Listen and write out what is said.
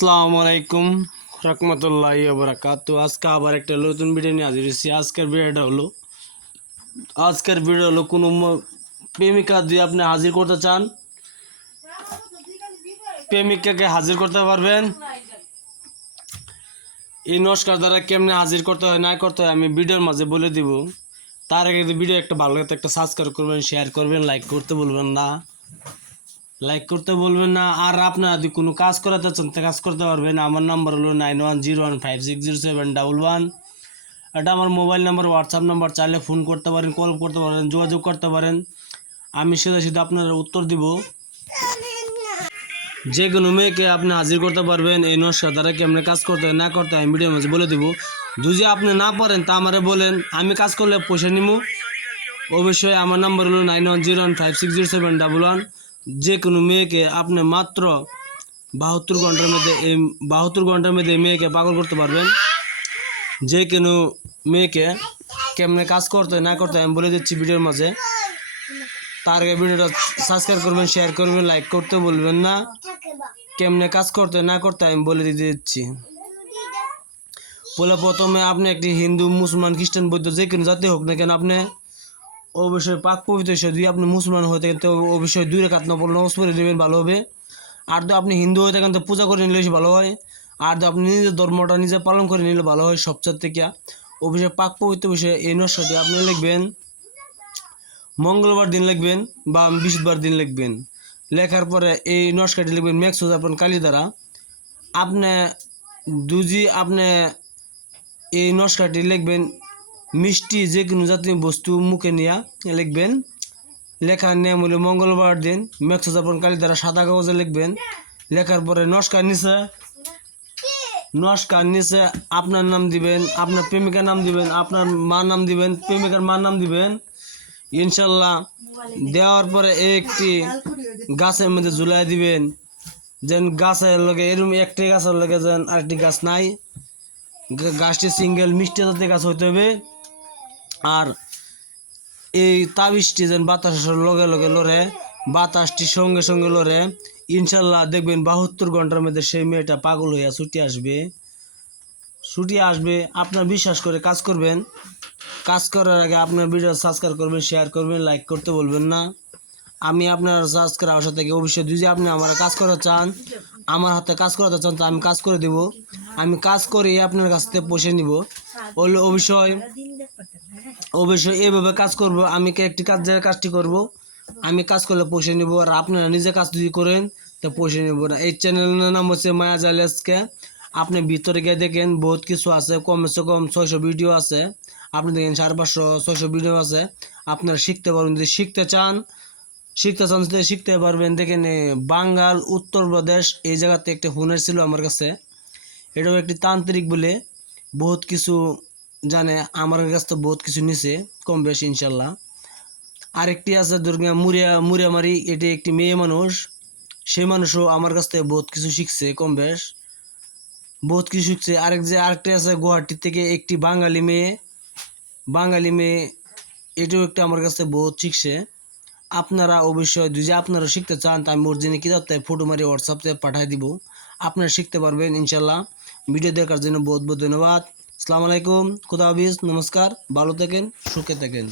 আসসালামু আলাইকুম রহমতুল্লাহ বরাকাত আজকে আবার একটা নতুন ভিডিও নিয়ে হাজির হয়েছি। আজকের ভিডিওটা হলো আজকের ভিডিও হলো কোনো প্রেমিকা দিয়ে আপনি হাজির করতে চান, প্রেমিকাকে হাজির করতে পারবেন। এই নমস্কার দ্বারা কেমনে হাজির করতে হয়, না করতে হয় আমি ভিডিওর মাঝে বলে দিব। তার আগে ভিডিও একটা ভালো একটা সাবস্ক্রাইব করবেন শেয়ার করবেন লাইক করতে বলবেন না। লাইক করতে বলবেন না, আর আপনার যদি কোনো কাজ করাতে চান কাজ করতে পারবেন। আমার নাম্বার হলো nine one zero one five six zero seven double one এটা আমার মোবাইল নাম্বার হোয়াটসঅ্যাপ নাম্বার চাইলে ফোন করতে পারেন কল করতে পারেন, যোগাযোগ করতে পারেন। আমি সেটা সেটা আপনার উত্তর দিব। যে কোনো মেয়েকে আপনি হাজির করতে পারবেন, এই নকশা দ্বারা কেমনে কাজ করতে, না করতে, আমি ভিডিওর মাঝে বলে দেবো। যদি আপনি না পারেন, তা আমারে বলেন, আমি কাজ করলে পয়সা নিব অবশ্যই আমার নাম্বার হলো nine one zero one five six zero seven double one যে কোনো মেয়েকে আপনি মাত্র বাহাত্তর ঘণ্টার মধ্যে এই বাহাত্তর ঘণ্টার মধ্যে মেয়েকে পাগল করতে পারবেন। যে কোনো মেয়েকে কেমনে কাজ করতে না করতে আমি বলে দিচ্ছি ভিডিওর মাঝে। তার আগে ভিডিওটা সাবস্ক্রাইব করবেন শেয়ার করবেন লাইক করতে বলবেন না। কেমনে কাজ করতে না করতে আমি বলে দিয়ে দিচ্ছি। বলে প্রথমে আপনি একটি হিন্দু, মুসলমান, খ্রিস্টান, বৌদ্ধ যে কোনো জাতি হোক না কেন আপনি অবশ্যই পাক পবিত্র যদি আপনি মুসলমান হয়ে থাকেন, তো অবশ্যই দুই রেখাত নফল নমাজ পড়ে নেবেন, ভালো হবে। আর তো আপনি হিন্দু হয়ে থাকেন, তো পূজা করে নিলে বেশি ভালো হয়। আর তো আপনি নিজের ধর্মটা নিজে পালন করে নিলে ভালো হয় সবচার থেকে। অবশ্যই পাক পবিত্র বিষয়ে এই নকশাটি আপনি লিখবেন, মঙ্গলবার দিন লিখবেন বা বৃহস্পতিবার দিন লিখবেন। লেখার পরে এই নকশাটি লিখবেন ম্যাক্স আপনার কালি দ্বারা। আপনি দুজি, আপনি এই নকশাটি লিখবেন মিষ্টি যে কোনো জাতীয় বস্তু মুখে নিয়ে লিখবেন। লেখার নিয়ম হলো মঙ্গলবার দিন মেক্সোজাপন কালি দ্বারা সাদা কাগজে লিখবেন। লেখার পরে নস্কার নিচে নস্কার নিচে আপনার নাম দিবেন, আপনার প্রেমিকার নাম দিবেন, আপনার মার নাম দিবেন, প্রেমিকার মার নাম দিবেন। ইনশাল্লাহ দেওয়ার পরে একটি গাছের মধ্যে ঝুলাই দিবেন। যেন গাছের লগে এরকম একটি গাছের লগে যেন আরেকটি গাছ নাই। গাছটি সিঙ্গেল মিষ্টি জাতীয় গাছ হইতে হবে। আর এই তাবিজটি যেন বাতাসের লগে লগে লড়ে, বাতাসটি সঙ্গে সঙ্গে লড়ে। ইনশাল্লাহ দেখবেন বাহাত্তর ঘণ্টার মধ্যে সেই মেয়েটা পাগল হইয়া ছুটি আসবে। ছুটি আসবে, আপনার বিশ্বাস করে কাজ করবেন। কাজ করার আগে আপনার ভিডিও সাবস্ক্রাইব করবেন শেয়ার করবেন লাইক করতে বলবেন না। আমি আপনার সাবস্ক্রাইব আসার থেকে অবশ্যই যদি আপনি আমার কাজ করা চান, আমার হাতে কাজ করাতে চান, তো আমি কাজ করে দেব। আমি কাজ করে আপনার কাছ থেকে পয়সা নিব। অবশ্যই অবশ্যই এইভাবে কাজ করব, আমি কি একটি কাজ কাজটি করব? আমি কাজ করলে পয়সা নিব আর আপনারা নিজে কাজ যদি করেন, তো পয়সা নিব না। এই চ্যানেলের নাম হচ্ছে মায়া জালেসকে আপনি ভিতরে গিয়ে দেখেন বহুত কিছু আছে কমসে কম ছয়শো ভিডিও আছে। আপনি দেখেন সাড়ে পাঁচশো, ছয়শো ভিডিও আছে। আপনারা শিখতে পারবেন, যদি শিখতে চান শিখতে চান শিখতে পারবেন, দেখেন বাঙ্গাল উত্তরপ্রদেশ এই জায়গাতে একটা হুনার ছিল আমার কাছে। এটাও একটি তান্ত্রিক বলে বহুত কিছু জানে আমার কাছ থেকে বহুত কিছু নিছে, কম বেশি, ইনশাল্লাহ। আরেকটি আছে দুর্গা মুরিয়া মুরিয়ামারি এটি একটি মেয়ে মানুষ। সেই মানুষও আমার কাছ থেকে বহুত কিছু শিখছে, কম বেশ। বহুত কিছু শিখছে। আরেক যে আরেকটি আছে গুয়াহাটি থেকে একটি বাঙালি মেয়ে। বাঙালি মেয়ে, এটাও একটা আমার কাছে বহুত শিখছে। আপনারা অবশ্যই যদি আপনারা শিখতে চান, তা আমি অরিজিনাল কিতাবতে ফটো মারি হোয়াটসঅ্যাপে পাঠিয়ে দিব। আপনারা শিখতে পারবেন, ইনশাল্লাহ। ভিডিও দেখার জন্য বহুত বহুত ধন্যবাদ। আসসালামু আলাইকুম খুদা হাফিজ নমস্কার ভালো থাকেন সুখে থাকেন।